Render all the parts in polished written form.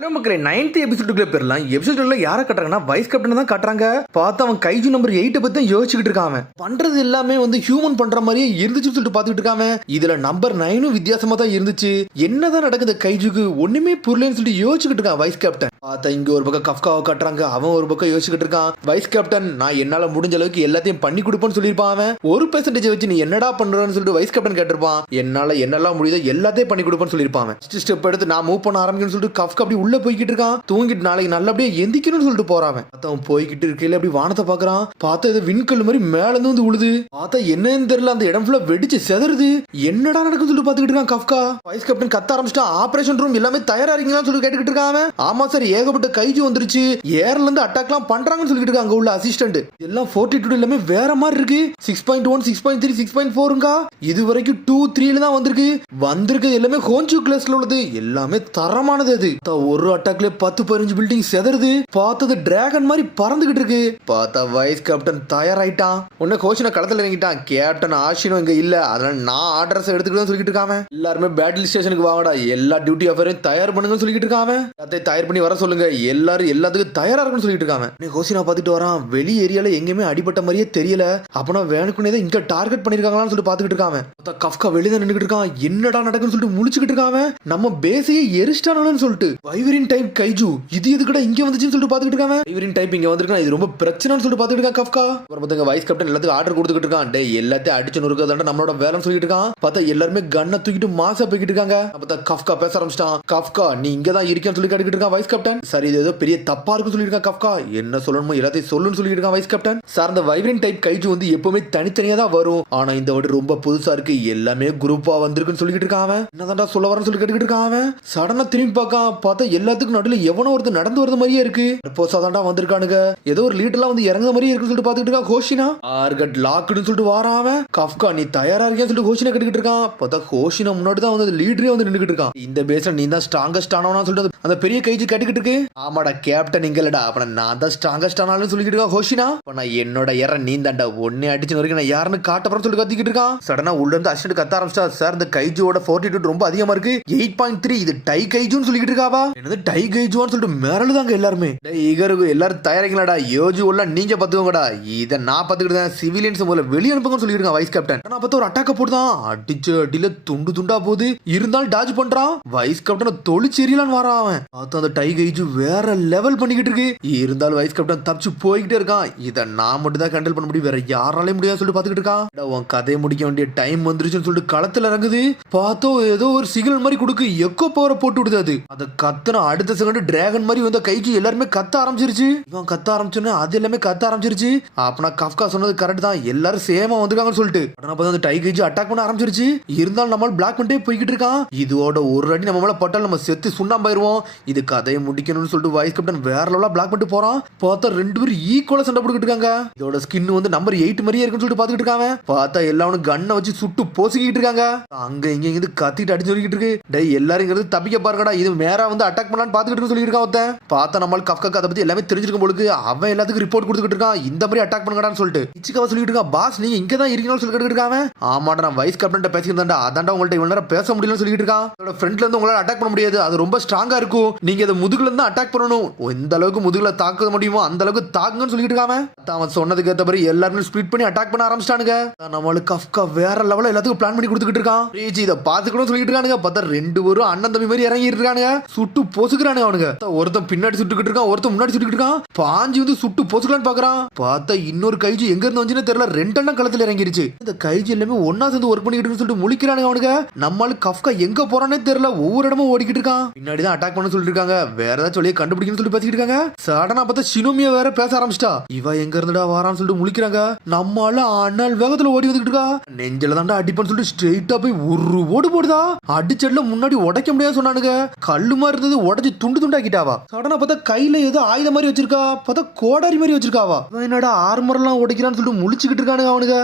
Hello மக்களே, 9th எபிசோடுக்குள்ள போயிடலாம். எபிசோட்ல யாரை காட்டுறாங்கன்னா வைஸ் கேப்டன் தான் காட்டுறாங்க. பார்த்தா அவன் கைஜு நம்பர் 8 பத்தி தான் யோசிச்சுக்கிட்டு இருக்கான். அவன் பண்றது எல்லாமே ஹியூமன் பண்ற மாதிரியே இருந்துச்சுன்னு சொல்லிட்டு பார்த்துக்கிட்டு இருக்காங்க. இதுல நம்பர் 9 வித்தியாசமா தான் இருந்துச்சு. என்னதான் நடக்குது கைஜுக்கு ஒண்ணுமே புரியலன்னு சொல்லிட்டு யோசிச்சுக்கிட்டு இருக்கான் வைஸ் கேப்டன். பார்த்தா இங்க ஒரு பக்கம் கஃப்காவை காட்டுறாங்க. அவன் ஒரு பக்கம் யோசிச்சுக்கிட்டு இருக்கான். வைஸ் கேப்டன், நான் என்னால முடிஞ்ச அளவுக்கு எல்லாத்தையும் பண்ணி கொடுப்பேன்னு சொல்லியிருப்பான். அவன் 1% வச்சு நீ என்னடா பண்றன்னு சொல்லிட்டு வைஸ் கேப்டன் கேட்டிருப்பான். என்னால என்னெல்லாம் முடியுதோ எல்லாத்தையும் பண்ணி கொடுப்பேன்னு சொல்லியிருப்பான். ஸ்டெப் எடுத்து நான் மூவ் பண்ண ஆரம்பிக்கணும்னு சொல்லிட்டு கஃப்கா அப்படி உள்ள போய்கிட்டு இருக்கான். தூங்கிட்டு நாளைக்கு நல்லபடியா எந்திக்கணும்னு சொல்லிட்டு போறான். அவன் போய்கிட்டு இருக்கையில அப்படி வானத்தை பாக்குறான். பார்த்தா இது விண்கல் மாதிரி மேல இருந்து உழுது. பார்த்தா என்னன்னு தெரியல, அந்த இடம் ஃபுல்லா வெடிச்சு செதறுது. என்னடா நடக்குன்னு சொல்லிட்டு பாத்துக்கிட்டு இருக்கான் கஃப்கா. வைஸ் கேப்டன் கத்த ஆரம்பிச்சிட்டான். ஆபரேஷன் ரூம் எல்லாமே தயாரா இருக்கீங்களான்னு சொல்லி கேட்டுக்கிட்டு இருக்கான். ஆமா சார், ஏகப்பட்ட கைஜு வந்துருச்சு, ஏர்ல இருந்து அட்டாக்லாம் பண்றாங்கன்னு சொல்லிட்டு இருக்காங்க உள்ள அசிஸ்டன்ட். எல்லாம் 42 எல்லாமே வேற மாதிரி இருக்கு. 6.1 6.3 6.4ங்க. இது வரைக்கும் 2 3ல தான் வந்திருக்கு எல்லாமே ஹோன்ஜு கிளாஸ்ல உள்ளது. எல்லாமே தரமானது. அது ஒரு அட்டாக்ல 10-15 பில்டிங் செதறுது. பார்த்தது டிராகன் மாதிரி பறந்துகிட்டு இருக்கு. பார்த்தா வைஸ் கேப்டன் தயாராயிட்டான். உடனே கோஷனை களத்துல இறங்கிட்டான். கேப்டன் ஆஷினும் இங்க இல்ல, அதனால நான் ஆர்டர்ஸ் எடுத்துக்கிட்டு சொல்லிட்டு இருக்காம. எல்லாருமே பேட்டில் ஸ்டேஷனுக்கு வாங்கடா, எல்லா டியூட்டி ஆஃபரையும் தயார் பண்ணுங்கன்னு சொல்லிட்டு இருக்காம. எல்லாத்தையும் தயார் பண்ணி வர சொல்லுங்க, எல்லாரும் எல்லாத்துக்கும் தயாரா இருக்குன்னு சொல்லிட்டு இருக்காங்க. நீ கோஷினா பாத்துட்டு வரான். வெளி ஏரியால எங்கேயுமே அடிபட்ட மாதிரியே தெரியல. அப்பனா வேணுக்குனே தான் இங்க டார்கெட் பண்ணிருக்காங்களான்னு சொல்லிட்டு பாத்துக்கிட்டு இருக்காங்க. கஃப்கா வெளியே நின்னுகிட்டு இருக்கான். என்னடா நடக்குன்னு சொல்லிட்டு முழிச்சுக்கிட்டு இருக்காங்க. நம்ம பேசையே எரிச்சிட்டானு சொல்லிட்டு வைவரின் டைப் கைஜு இது எதுக்குடா இங்க வந்துச்சுன்னு சொல்லிட்டு பாத்துக்கிட்டு இருக்காங்க. வைவரின் டைப் இங்க வந்திருக்கா, இது ரொம்ப பிரச்சனைன்னு சொல்லிட்டு பாத்துக்கிட்டு இருக்கான் கஃப்கா. அப்புறம் பார்த்தா வைஸ் கேப்டன் எல்லாத்துக்கும் ஆர்டர் கொடுத்துக்கிட்டு இருக்கான். டே எல்லாத்தையும் அடிச்சு நொறுக்கதாண்டா நம்மளோட வேலைன்னு சொல்லிட்டு இருக்கான். பார்த்தா எல்லாருமே கன்னை தூக்கிட்டு மாசா போய்கிட்டு இருக்காங்க. பார்த்தா கஃப்கா பேச ஆரம்பிச்சிட்டான். கஃப்கா, நீ இங்க தான் இருக்கேன்னு சொல்லி கேட்டுக்கிட்டு இருக்கான் வைஸ் கேப்டன். சரி, இது ஏதோ பெரிய தப்பா இருக்குன்னு சொல்லியிருக்கான் கஃப்கா. என்ன சொல்லணுமோ எல்லாத்தையும் சொல்லுன்னு சொல்லிட்டு இருக்கான் வைஸ் கேப்டன். சார், அந்த வைவரின் டைப் கைஜு எப்பவுமே தனித்தனியா தான் வரும். ஆனா இந்த வாட்டி ரொம்ப புதுசா இருக்கு, எல்லாமே குரூப்பா வந்திருக்குன்னு சொல்லிட்டு இருக்கான். என்னதான்டா சொல்ல வரேன்னு சொல்லி கேட்டுக்கிட்டு இருக்கான். சடனா திரும்பி பார்க்கான். பார்த்தா எல்லாத்துக்கும் நடுவில் எவனோ ஒருத்தர் நடந்து வரது மாதிரியே இருக்கு. போசாதான்டா வந்திருக்கானுங்க. ஏதோ ஒரு லீடர்லாம் இறங்குற மாதிரியே இருக்குன்னு சொல்லிட்டு பாத்துக்கிட்டு இருக்கான் ஹோஷினா. டார்கெட் லாக்டுன்னு சொல்லிட்டு வாரான். கஃப்கா, நீ தயாரா இருக்கியான்னு சொல்லிட்டு ஹோஷினா கேட்டுக்கிட்டு இருக்கான். பார்த்தா ஹோஷினா முன்னாடி தான் லீடரே நின்னுக்கிட்டு இருக்கான். இந்த பேஸ்ல நீ தான் ஸ்ட்ராங்கஸ்ட் ஆனவனா சொல்லிட்டு அந்த பெரிய கைஜு கேட்டுக்கிட்டு இருக்கு. ஆமாடா கேப்டன் இங்கலடா, அப்ப நான் தான் ஸ்ட்ராங்கஸ்ட் ஆனாலும் சொல்லிக்கிட்டு இருக்கான் ஹோஷினா. நான் என்னோட ஏற நீ தாண்டா ஒன்னே அடிச்சு வரைக்கும் நான் யாருன்னு காட்டப்பறம் சொல்லி கத்திக்கிட்டு இருக்கான். சடனா உள்ள இருந்து அசிஸ்டன்ட் கத்த ஆரம்பிச்சா. சார், இந்த கைஜுவோட 42 ரொம்ப அதிகமா இருக்கு. 8.3 இது டை கைஜுன்னு சொல்லிக்கிட்டு இருக்காவா. என்னது டை கைஜுவான்னு சொல்லிட்டு மிரளுதாங்க எல்லாருமே. எல்லாரும் தயாரிக்கலாடா, யோஜு எல்லாம் நீங்க பாத்துக்கோங்கடா, இதை நான் பாத்துக்கிட்டு சிவிலியன்ஸ் முதல்ல வெளியே அனுப்புங்கன்னு சொல்லிட்டு வைஸ் கேப்டன். நான் பார்த்து ஒரு அட்டாக்க போடுதான். அடிச்சு அடியில துண்டு துண்டா போகுது. இருந்தாலும் டாஜ் பண்றான். வைஸ் கேப்டன் தொழிற்செரியலான்னு வரான். அவன் பார்த்து அந்த டை கைஜு வேற லெவல் பண்ணிக்கிட்டு இருக்கு. இருந்தாலும் வைஸ் கேப்டன் தப்பிச்சு போய்கிட்டே இருக்கான். இதை நான் மட்டும் தான் ஹேண்டில் பண்ண முடியும், வேற யாராலையும் முடியாது சொல்லிட்டு பாத்துக்கிட்டு இருக்கான். உன் கதையை முடிக்க வேண்டிய டைம் வந்துருச்சுன்னு சொல்லிட்டு களத்துல இறங்குது. பார்த்தோ ஏதோ ஒரு சிக்னல் மாதிரி கொடுக்கு எக்கோ பவரை போட்டு விடுது. அதை கத்துன அடுத்த செகண்ட் டிராகன் மாதிரி கைஜு எல்லாருமே கத்த ஆரம்பிச்சிருச்சு. இவன் கத்த ஆரம்பிச்சோன்னு அது எல்லாமே கத்த ஆரம்பிச்சிருச்சு. அப்பனா கஃப்கா சொன்னது கரெக்ட் தான், எல்லாரும் சேமா வந்திருக்காங்கன்னு சொல்லிட்டு. அந்த டை கைஜு அட்டாக் பண்ண ஆரம்பிச்சிருச்சு. இருந்தாலும் நம்மளால பிளாக் பண்ணிட்டே போய்கிட்டு இருக்கான். இதோட ஒரு அடி நம்ம மேல பட்டால் நம்ம செத்து சுண்ணாம்பாயிருவோம். இது கதையை முடிக்கணும்னு சொல்லிட்டு வைஸ் கேப்டன் வேற லெவலா பிளாக் பண்ணிட்டு போறான். பார்த்தா ரெண்டு பேரும் ஈக்குவலா சண்டை போட்டுக்கிட்டு இருக்காங்க. இதோட ஸ்கின் நம்பர் 8 மாதிரியே இருக்குன்னு சொல்லிட்டு பாத்துக்கிட்டு இருக்காங்க. பார்த்தா எல்லாரும் கண்ணை வச்சு சுட்டு போசிக்கிட்டு இருக்காங்க. அங்க இங்க கத்திட்டு அடிச்சு சொல்லிக்கிட்டு இருக்கு. டே எல்லாரும் தப்பிக்க பாருங்கடா, இது மேரா அட்டாக் பண்ணலான்னு பாத்துக்கிட்டு சொல்லிட்டு இருக்கான். பார்த்தா நம்மளுக்கு கஃப்கா அதை பத்தி எல்லாமே தெரிஞ்சிருக்கும் போலுக்கு. அவன் எல்லாத்துக்கும் ரிப்போர்ட் கொடுத்துக்கிட்டு இருக்கான், இந்த மாதிரி அட்டாக் பண்ணுங்கடான்னு சொல்லிட்டு. இச்சிகாவா சொல்லிட்டு இருக்கான். பாஸ், நீங்க இங்க தான் இருக்கீங்கன்னு சொல்லிட்டு இருக்காங்க. ஆமாடா, நான் வைஸ் கேப்டன் பேசிக்கிறேன்டா, அதான்டா உங்கள்ட்ட இவ்வளவு நேரம் பேச முடியலன்னு சொல்லிட்டு இருக்கான். அதோட ஃப்ரண்ட்ல இருந்து உங்களால அட்டாக் பண்ண முடியாது, அது ரொம்ப ஸ்ட்ராங்கா இருக்கும். நீங்க அதை முதுகுல இருந்து அட்டாக் பண்ணணும். எந்த அளவுக்கு முதுகுல தாக்க முடியுமோ அந்த அளவுக்கு தாக்குங்கன்னு சொல்லிட்டு இருக்காங்க. அவன் சொன்னதுக்கு ஏற்ற மாதிரி எல்லாருமே ஸ்பிளிட் பண்ணி அட்டாக் பண்ண ஆரம்பிச்சிட்டானுங்க. நம்மளுக்கு கஃப்கா வேற லெவல்ல எல்லாத்துக்கும் பிளான் பண்ணி கொடுத்துக்கிட்டு இருக்கான். இதை பாத்துக்கணும் சொல்லிட்டு இருக்கானுங்க. பார்த்தா ரெண்டு பேரும் அண்ணன் தம்பி மாதிரி இறங்கி இருக்கானுங்க. சுட்டு போசுக்கிறானுங்க அவனுங்க. ஒருத்தன் பின்னாடி சுட்டுக்கிட்டு இருக்கான், ஒருத்தன் முன்னாடி சுட்டுக்கிட்டு இருக்கான். பாஞ்சு சுட்டு போசுக்கலான்னு பாக்குறான். பார்த்தா இன்னொரு கைஜு எங்க இருந்து வந்துன்னு தெரியல, 2 அண்ணன் களத்துல இறங்கிருச்சு. இந்த கைஜு எல்லாமே ஒன்னா சேர்ந்து ஒர்க் பண்ணிக்கிட்டு சொல்லிட்டு முழிக்கிறானுங்க அவனுங்க. நம்மளுக்கு கஃப்கா எங்க போறானே தெரியல, ஒவ்வொரு இடமும் ஓடிக்கிட்டு இருக்கான். பின்னாடி தான் அட்டாக் பண்ண சொல்லிட்டு இருக்காங்க. வேற ஏதாவது சொல்லி கண்டுபிடிக்கணும்னு சொல்லி பேசிக்கிட்டு இருக்காங்க. சடனா பார்த்தா ஷினோமியா வேற பேச ஆரம்பிச்சிட்டா. இவ எங்க இருந்துடா வரான்னு சொல்லிட்டு முழிக்கிறாங்க. நம்மளால அண்ணால் வேகத்துல ஓடி வந்துட்டு இருக்கா. நெஞ்சில தாண்டா அடிப்பான்னு சொல்லிட்டு ஸ்ட்ரெயிட்டா போய் ஒரு ஓடு போடுதா. அடிச்சட்ல முன்னாடி உடைக்க முடியாது சொன்னானுங்க. கல்லு மாதிரி இருந்தது, உடச்சு துண்டு துண்டாக்கிட்டாவா. சடனா பார்த்தா கையில ஏதோ ஆயுத மாதிரி வச்சிருக்கா. பார்த்தா கோடாரி மாதிரி வச்சிருக்காவா. என்னடா ஆர்மர் எல்லாம் உடைக்கிறான்னு சொல்லிட்டு முழிச்சுக்கிட்டு இருக்கானுங்க அவனுங்க.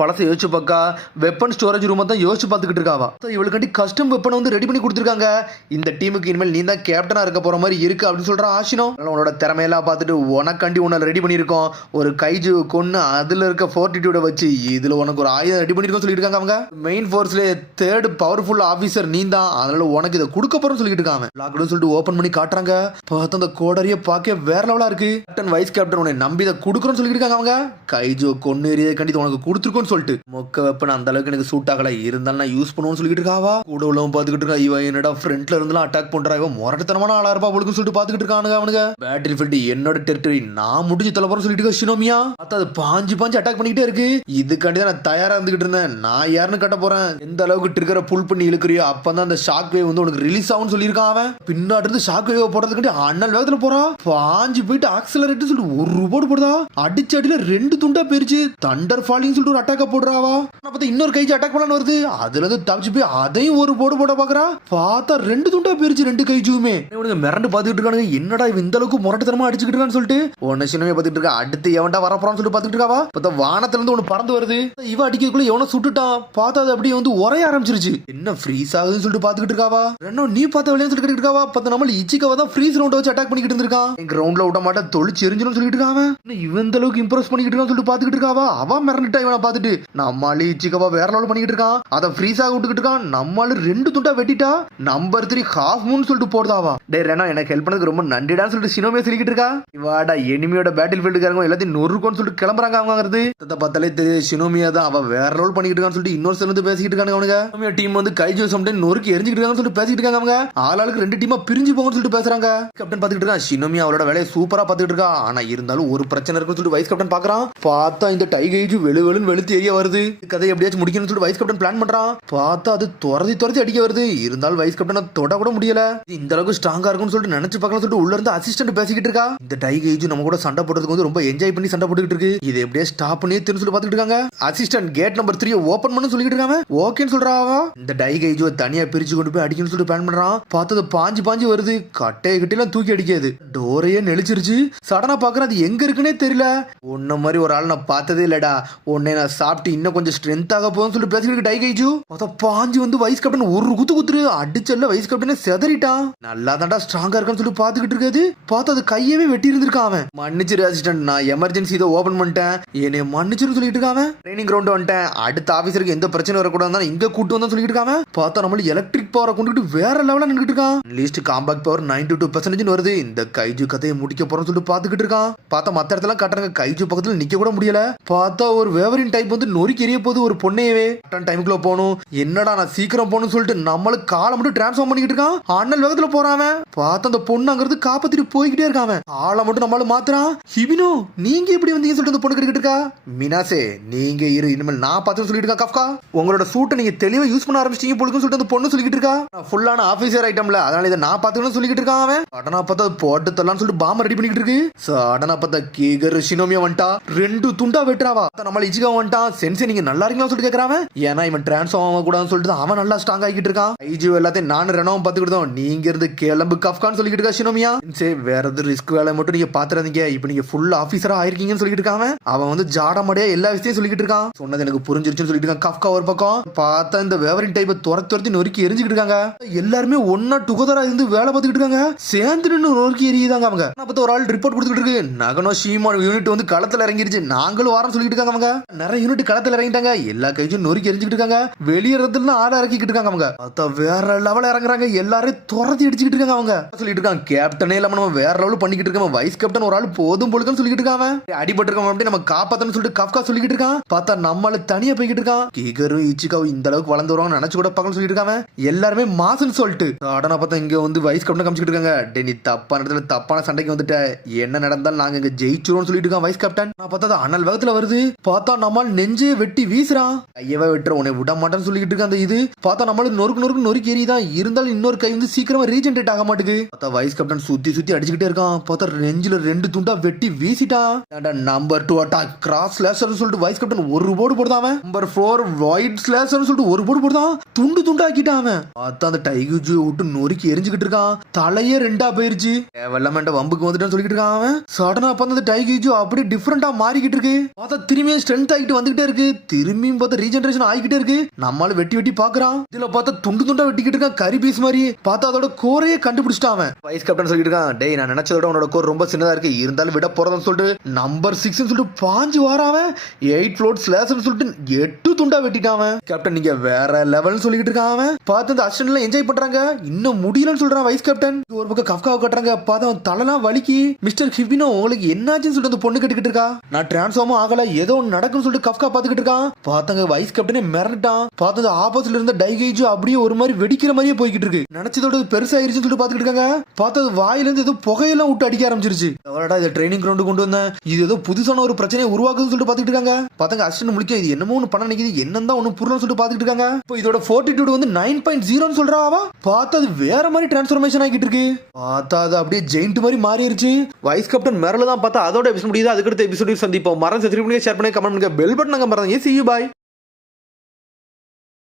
பழசை யோசிச்சு பார்க்கா, வெப்பன் ஸ்டோரேஜ் ரூம் தான் யோசிச்சு பார்த்துக்கிட்டு இருக்காவா. இவளுக்காண்டி கஸ்டம் வெப்பனை ரெடி பண்ணி கொடுத்துருக்காங்க. இந்த டீமுக்கு இனிமேல் நீ தான் கேப்டனா இருக்க போற மாதிரி இருக்கு அப்படின்னு சொல்றான் ஆஷினோ. உன்னோட திறமையெல்லாம் பார்த்துட்டு உனக்காண்டி உன்னை ரெடி பண்ணிருக்கோம். ஒரு கைஜு கொன்னு அதுல இருக்க 42 வச்சு இதுல உனக்கு ஒரு ஆயுதம் ரெடி பண்ணிருக்கோம் சொல்லிட்டு இருக்காங்க. அவங்க மெயின் ஃபோர்ஸ்ல 3rd பவர்ஃபுல் ஆபீசர் நீ தான், அதனால உனக்கு இதை கொடுக்க போறோம் சொல்லிட்டு இருக்காங்க. சொல்லிட்டு ஓபன் பண்ணி காட்டுறாங்க. பார்த்து அந்த கோடரிய பார்க்க வேற லெவலா இருக்கு. கேப்டன் வைஸ் கேப்டன் உன்னை நம்பி இதை கொடுக்குறோன்னு சொல்லிட்டு இருக்காங்க அவங்க. கைஜோ கொன்னு எறிய கண்டிப்பா உனக்கு கொடுத்துருக்கோன்னு சொல்லிட்டு மொக்க வெப்பன் அந்த அளவுக்கு எனக்கு சூட் ஆகல, இருந்தாலும் நான் யூஸ் பண்ணுவோம்னு சொல்லிட்டு இருக்காவா. கூட உள்ளவன் பாத்துக்கிட்டு இருக்கா, இவன் என்னடா ஃப்ரண்ட்ல இருந்தெல்லாம் அட்டாக் பண்றா, இவன் முரட்டத்தனமான ஆளா இருப்பா அவளுக்கு சொல்லிட்டு பாத்துக்கிட்டு இருக்கானுங்க அவனுங்க. பேட்டில் ஃபீல்ட் என்னோட டெரிட்டரி, நான் முடிஞ்சு தலை போறேன்னு சொல்லிட்டு இருக்க ஷினோமியா. அது பாஞ்சு அட்டாக் பண்ணிக்கிட்டே இருக்கு. இதுக்காண்டி தான் நான் தயாரா இருந்துகிட்டு இருந்தேன். நான் யாருன்னு கட்ட போறேன், எந்த அளவுக்கு ட்ரிகரை புல் பண்ணி இழுக்கிறியோ அப்பதான் அந்த ஷாக் வேவ் வந்து உனக்கு ரிலீஸ் ஆகும்னு சொல்லியிருக்கான் அவன். பின்னாடி இருந்து ஷாக் வேவ் போடுறதுக்காண்டி அண்ணல் வேகத்துல போறா. பாஞ்சு போயிட்டு ஆக்சலரேட் சொல்லிட்டு ஒரு போடு போடுதா. அடிச்சு அடியில 2 துண்டா போயிருச்சு. தண்டர் ஃபாலிங் சொல்லிட்டு ஒரு அட்டாக்க போடுறாவா. பார்த்தா இன்னொரு கைஜி அட்டாக் பண்ணலான்னு வருது. அதுல இருந்து தப்பிச்சு போய் அதையும் ஒரு போடு போட பாக்குறா. பார்த்தா 2 துண்டா போயிருச்சு 2 கைஜுமே. இவனுங்க மிரண்டு பாத்துக்கிட்டு இருக்கானுங்க, என்னடா இவன் இந்த அளவுக்கு முரட்டுத்தனமா அடிச்சுக்கிட்டு இருக்கான்னு சொல்லிட்டு. ஒன்னு சின்னமே பாத்துட்டு இருக்கா, அடுத்து எவன்டா வரப்போறான்னு சொல்லிட்டு பாத்துக்கிட்டு இருக்காவா. பார்த்தா வானத்துல இருந்து ஒன்னு பறந்து வருது. இவ அடிக்கக்குள்ள எவனோ சுட்டுட்டான். பார்த்தா அது அப்படியே வந்து உரைய ஆரம்பிச்சிருச்சு. என்ன ஃப்ரீஸ் ஆகுதுன்னு சொல்லிட்டு பாத்துக்கிட்டு இருக்காவா. ரெண்டும் நீ பார்த்த விளையாண்டு சொல்லிட்டு இருக்காவா. பார்த்தா நம்ம இச்சிக்காவா தான் ஃப்ரீஸ் ரவுண்ட் வச்சு அட்டாக் பண்ணிக்கிட்டு இருந்திருக்கான். கிரவுண்ட்ல விட மாட்டா தொழிச்சு எரிஞ்சிடும் சொல்லிட்டு இருக்காங்க. இவன் இந்த அளவுக்கு இம்ப்ரெஸ் பண்ணிக்கிட்டு இருக்கான்னு சொல்லிட்டு பாத்துக்கிட்டு இருக்காவா. அவன் மிரண்டுட்டா இவனை பார்த்துட்டு. நம்மாலி இச்சிக்காவா வேற லெவல் பண்ணிக்கிட்டு இருக்கான். அதை ஃப்ரீஸ் ஆக விட்டுக்கிட்டு இருக்கான். நம்மால 2 துண்டா வெட்டிட்டா. நம்பர் 3 ஹாஃப் மூன் சொல்லிட்டு போடுதாவா. டே ரெனோ எனக்கு ஹெல்ப் பண்ணதுக்கு ரொம்ப நன்றிடான்னு சொல்லிட்டு சினோமே சொல்லிக்கிட்டு இருக்கா. இவாடா எனிமியோட பேட்டில் ஃபீல்டுக்காரங்க எல்லாத்தையும் நொறுக்கோன்னு சொல்லிட்டு கிளம்புறாங்க அவங்கிறது. பார்த்தாலே தெரியும் சினோமியா தான் அவன் வேற லெவல் பண்ணிக்கிட்டு இருக்கான்னு சொல்லிட்டு இன்னொரு சேர்ந்து பேசிக்கிட்டு இருக்காங்க அவனுங்க. சினோமியா டீம் வந்து கைஜோ சம்டைம் நொறுக்கி எரிஞ்சிட்டு இருக்காங்கன்னு சொல்லிட்டு பேசிக்கிட்டு இருக்காங்க அவங்க. ஆளாளுக்கு 2 டீமா பிரிஞ்சு போங்கன்னு சொல்லிட்டு பேசுறாங்க. கேப்டன் பாத்துக்கிட்டு இருக்கான். சினோமியா அவளோட வேலையை சூப்பரா பாத்துக்கிட்டு இருக்கா. ஆனா இருந்தாலும் ஒரு பிரச்சனை இருக்குன்னு சொல்லிட்டு வைஸ் கேப்டன் பாக்குறான். பார்த்தா இந்த டைகேஜ் வெளுவெளுன்னு வெளுத்து எரிய வருது. கதை எப்படியாச்சும் முடிக்கணும்னு சொல்லிட்டு வைஸ் கேப்டன் பிளான் பண்றான். பார்த்தா அது துரதி அடிக்க வருது. இருந்தாலும் வைஸ் கேப்டன் தொட கூட முடியல. இந்த அளவுக்கு ஸ்ட்ராங்கா இருக்கும்னு சொல்லிட்டு நினைச்சு பார்க்கலாம் சொல்லிட்டு உள்ள இருந்து அசிஸ்டன்ட் பேசிக்கிட்டு இருக்கா. இந்த டைகேஜ் நம்ம கூட சண்டை போடுறதுக்கு வந்து ரொம்ப என்ஜாய் பண்ணி சண்டை போட்டுக்கிட்டு இருக்கு. இது எப்படியே ஸ்டாப் பண்ணி தெரிஞ்சு சொல்லி பாத்துக்கிட்டு இருக்காங்க. அசிஸ்டன்ட் கேட் நம்பர் 3 ஓபன் பண்ணு சொல்லிட்டு இருக்காங்க. ஓகேன்னு சொல்றாவா. இந்த டைகேஜ் தனியா பிரிச்சு கொண்டு போய் அடிக்கணும்னு சொல்லிட்டு பிளான் பண்றான். பார்த்தது பாஞ்சு வருது. கட்டையை கட்டிலாம் தூக்கி அடிக்காது. டோரையே நெளிச்சிருச்சு. சடனா பாக்குறேன் அது எங்க இருக்குன்னே தெரியல. உன்ன மாதிரி ஒரு ஆள் நான் பார்த்ததே இல்லடா. உன்னை நான் சாப்பிட்டு இன்னும் கொஞ்சம் ஸ்ட்ரென்த் ஆக போகும்னு சொல்லிட்டு பேசிக்கிட்டு டைகேஜு. அத பாஞ்சு வந்து வைஸ் கேப்டன் ஒரு குத்துரு அடிச்சல்ல வைஸ் கேப்டனே செதறிட்டான். நல்லா தான்டா ஸ்ட்ராங்கா இருக்கான்னு சொல்லிட்டு பாத்துக்கிட்டு இருக்காது. பார்த்து அது கையவே வெட்டி இருந்திருக்கான் அவன். மன்னிச்சிரு அசிஸ்டன்ட், நான் எமர்ஜென்சி இதை ஓபன் பண்ணிட்டேன், என்னை மன்னிச்சிரு சொல்லிட்டு இருக்கான். ட்ரைனிங் கிரவுண்ட் வந்துட்டேன், அடுத்த ஆபீசருக்கு எந்த பிரச்சனை வரக்கூடாது இங்க கூட்டு வந்தா சொல்லிட்டு இருக்காங்க. பார்த்தா நம்ம எலக்ட்ரிக் பவரை கொண்டுட்டு வேற லெவலா நின்னுட்டு இருக்கான். லீஸ்ட் காம்பாக்ட் பவர் 92% வருது. இந்த கைஜு கதையை முடிக்க போறோம்னு சொல்லிட்டு பாத்துக்கிட்டு இருக்கான். பார்த்தா மத்த இடத்துல காட்டுறாங்க கைஜு பக்கத்துல நிக்க கூட முடியல. பார்த்தா ஒரு வேவரின் டைப் வந்து நொறுக்கி எறிய போது ஒரு பொண்ணையவே. டைமுக்குள்ள போகணும், என்னடா நான் சீக்கிரம் போகணும்னு சொல்லிட்டு நம்மளுக்கு காலை மட்டும் டிரான்ஸ்ஃபார்ம் பண்ணிக்கிட்டு இருக்கான். அண்ணல் வேகத்துல போறான். பார்த்தா அந்த பொண்ணு அங்கிருந்து காப்பாத்திட்டு போய்கிட்டே இருக்கான். ஆளை மட்டும் நம்மள மாத்துறான். ஹிபினோ நீங்க எப்படி வந்தீங்க சொல்லிட்டு அந்த பொண்ணு கிட்ட இருக்கா. மினாசே நீங்க இரு, இனிமேல் நான் பார்த்து சொல்லிட்டு இருக்கா. கஃப்கா உங்களோட சூட்டை நீங்க தெளிவா யூஸ் பண்ண ஆரம்பிச்சிட்டீங்க போலுக்குன்னு சொல்லிட்டு அந்த பொண்ணு சொல்லிட்டு இருக்கா. ஃபுல்லான ஆபீசர் ஐட்டம்ல, அதனால இதை நான் பார்த்துக்கணும்னு சொல்லிட்டு இருக்கான் அவன். சடனா பார்த்தா போட்டு தரலான்னு சொல்லிட்டு பாம்பை ரெடி பண்ணிக்கிட்டு இருக்கு. சடனா பார்த்தா கீகர் ஷினோமியா வந்துட்டா. 2 துண்டா வெட்டுறாவா. நம்மள இச்சிகா வந்துட்டான். சென்சே நீங்க நல்லா இருக்கீங்களா சொல்லிட்டு கேட்கறான். ஏன்னா இவன் டிரான்ஸ்ஃபார்ம் ஆக கூடாதுன்னு சொல்லிட்டு அவன் நல்லா ஸ்ட்ராங் ஆகிட்டு இருக்கான். ஐஜி எல்லாத்தையும் நானும் ரெனோவும் பார்த்துக்கிட்டோம். நீங்க இருந்து கிளம்பு கஃப்கான்னு சொல்லிட்டு இருக்கா ஷினோமியா. சரி வேற எது ரிஸ்க் வேலை மட்டும் நீங்க பாத்துறாதீங்க, இப்ப நீங்க ஃபுல் ஆபீசரா ஆயிருக்கீங்கன்னு சொல்லிட்டு இருக்காங்க. அவன் வந்து ஜாடமடியா எல்லா விஷயத்தையும் சொல்லிட்டு இருக்கான். சொன்னது எனக்கு புரிஞ்சிருச்சுன்னு சொல்லிட்டு இருக்கான். கஃப்கா ஒரு பக்கம் பார்த்தா இந்த வேவரின் டைப்பை துரத்தி நொறுக்கி எரிஞ்சுக்கிட்டு இருக்காங்க. எல்லாருமே ஒன்னா டுகெதரா இருந்து வேலை பார்த்துக்கிட்டு இருக்காங்க. சேர்ந்து நின்று நொறுக்கி எரியுதாங்க அவங்க. ஒரு ஆள் ரிப்போர்ட் கொடுத்துட்டு இருக்கு. நகனோ ஷீமா யூனிட் வந்து களத்துல இறங்கிருச்சு, நாங்களும் வாரம் சொல்லிட்டு இருக்காங்க அவங்க. நிறைய யூனிட் களத்துல இறங்கிட்டாங்க. எல்லா கையும் நொறுக்கி எரிஞ்சுக்கிட்டு இருக்காங்க. வெளியேறதுல ஆள இறக்கிட்டு இருக்காங்க அவங்க. வேற லெவல் இறங்குறாங்க. எல்லாரும் துரத்தி அடிச்சுக்கிட்டு இருக்காங்க அவங்க. சொல்லிட்டு இருக்காங்க கேப்டனே இல்லாம நம்ம வேற லெவல் பண்ணிக்கிட்டு இருக்கோம். வைஸ் கேப்டன் ஒரு ஆள் போதும் பொழுதுன்னு சொல்லிட்டு இருக்காங்க. அடிபட்டு இருக்கோம் அப்படி நம்ம காப்பாத்தன்னு சொல்லிட்டு கஃப்கா சொல்லிட்டு இருக்கான். பார்த்தா நம்மள தனியா போய்கிட்டு இருக்கான். கீகரும் இச்சிகாவும் இந்த அளவுக்கு வளர்ந்து வருவாங்க நினைச்சு கூட பார்க்கணும் சொல்லிட்டு இருக்காங்க. எல்லாருமே மாசுன்னு சொல்லிட்டு சடனா பார்த்தா இங்க வந்து வைஸ் கேப்டன் காமிச்சிட்டு இருக்காங்க. டே நீ தப்பான இடத்துல தப்பான சண்டைக்கு வந்துட்ட, என்ன நடந்தாலும் நாங்க இங்க ஜெயிச்சிரோம்னு சொல்லிட்டு இருக்கான் வைஸ் கேப்டன். நான் பார்த்தா அனல் வேகத்துல வருது. பார்த்தா நம்மால் நெஞ்சே வெட்டி வீசுறான். கையவே வெட்டுற உன்னை விட மாட்டேன்னு சொல்லிட்டு இருக்க. அந்த இது பார்த்தா நம்மளுக்கு நொறுக்கு எரிதான். இருந்தாலும் இன்னொரு கை வந்து சீக்கிரமா ரீஜென்ரேட் ஆக மாட்டேங்குது. பார்த்தா வைஸ் கேப்டன் சுத்தி அடிச்சுக்கிட்டே இருக்கான். பார்த்தா நெஞ்சில 2 துண்டா வெட்டி வீசிட்டான். நம்பர் 2 அட்டாக் கிராஸ் ஸ்லாஷர் சொல்லிட்டு வைஸ் கேப்டன் ஒரு போடு போடுதான். நம்பர் 4 வைட் ஸ்லாஷர் சொல்லிட்டு ஒரு போடு போடுதான். துண்டு ஆக்கிட்டான். பார்த்தா அந்த டைகுஜு விட்டு நொறுக்கி எரிஞ்சுக்கிட்டு இருக்கான். தலையே 2ஆ போயிருச்சு. வெள்ளமேண்ட வம்புக்கு வந்துட்டான்னு சொல்லிட்டு இருக்கான். சடனா பார்த்தா அந்த டைகுஜு அப்படியே டிஃபரெண்டா மாறிக்கிட்டு இருக்கு. பார்த்தா திரும்பியும் ஸ்ட்ரென்த் ஆகிட்டு வந்துகிட்டே இருக்கு. திரும்பியும் பார்த்தா ரீஜெனரேஷன் ஆகிக்கிட்டே இருக்கு. நம்மளால வெட்டி பாக்குறான். இதுல பார்த்தா துண்டா வெட்டிக்கிட்டு இருக்கான் கறி பீஸ் மாதிரி. பார்த்தா அதோட கோரையே கண்டுபிடிச்சிட்டான். வைஸ் கேப்டன் சொல்லிட்டு இருக்கான். டேய் நான் நினைச்சதோட உன்னோட கோர் ரொம்ப சின்னதா இருக்கு, இருந்தாலும் விட போறதுன்னு சொல்லிட்டு நம்பர் 6 சொல்லிட்டு பாஞ்சு வாராவன். 8 ஃப்ளோட் ஸ்லாஷர் சொல்லிட்டு 8 துண்டா வெட்டிட்டான். கேப்டன் நீங்க வேற லெவல்னு சொல்லிட்டு இருக்கான். பார்த்து அந்த அசிஸ்டன்ட்ல என்ஜாய் பண்றாங்க. இன்னும் முடியலன்னு சொல்றான் வைஸ் கேப்டன். ஒரு பக்கம் கஃப்காவை கட்டுறாங்க. பார்த்தா அவன் தலைலாம் வலிக்கு. மிஸ்டர் ஹிபினோ உங்களுக்கு என்னாச்சுன்னு சொல்லிட்டு அந்த பொண்ணு கட்டிக்கிட்டு இருக்கா. நான் டிரான்ஸ்ஃபார்மும் ஆகல, ஏதோ ஒன்று நடக்கும்னு சொல்லிட்டு கஃப்கா பாத்துக்கிட்டு இருக்கான். பார்த்தாங்க வைஸ் கேப்டனே மிரட்டான். பார்த்தது ஆப்போசிட்ல இருந்த டைகேஜ் அப்படியே ஒரு மாதிரி வெடிக்கிற மாதிரியே போய்கிட்டு இருக்கு. நினைச்சதோட பெருசாயிருச்சுன்னு சொல்லிட்டு பாத்துக்கிட்டு இருக்காங்க. பார்த்தது வாயில இருந்து ஏதோ புகையெல்லாம் விட்டு அடிக்க ஆரம்பிச்சிருச்சு. அவரடா இதை ட்ரைனிங் கிரவுண்டு கொண்டு வந்தேன், இது ஏதோ புதுசான ஒரு பிரச்சனையை உருவாக்குதுன்னு சொல்லிட்டு பாத்துக்கிட்டு இருக்காங்க. பார்த்தாங்க அசிஸ்டன்ட் முழிக்க இது என்னமோ ஒன்று பண்ண நினைக்குது, என்னதான் ஒன்று புரியலன்னு சொல்லிட்டு பாத்துக்கிட்டு இருக்காங்க. இப்போ இதோட ஃபோர்ட்டிடியூட் வந்து 9.0 சொல்றா. அவ பார்த்தா அது வேற மாதிரி டிரான்ஸ்ஃபர்மேஷன் ஆகிட்டு இருக்கு. பார்த்தா அது அப்படியே ஜெயிண்ட் மாதிரி மாறிடுச்சு. வைஸ் கேப்டன் மேரல தான் பார்த்தா அதோட எபிசோட் முடியுது. அதுக்கடுத்த எபிசோட் சந்திப்போம். மறந்து சப்ஸ்கிரைப் பண்ணுங்க, ஷேர் பண்ணுங்க, கமெண்ட் பண்ணுங்க, பெல் பட்டன் மறந்துங்க. See you bye.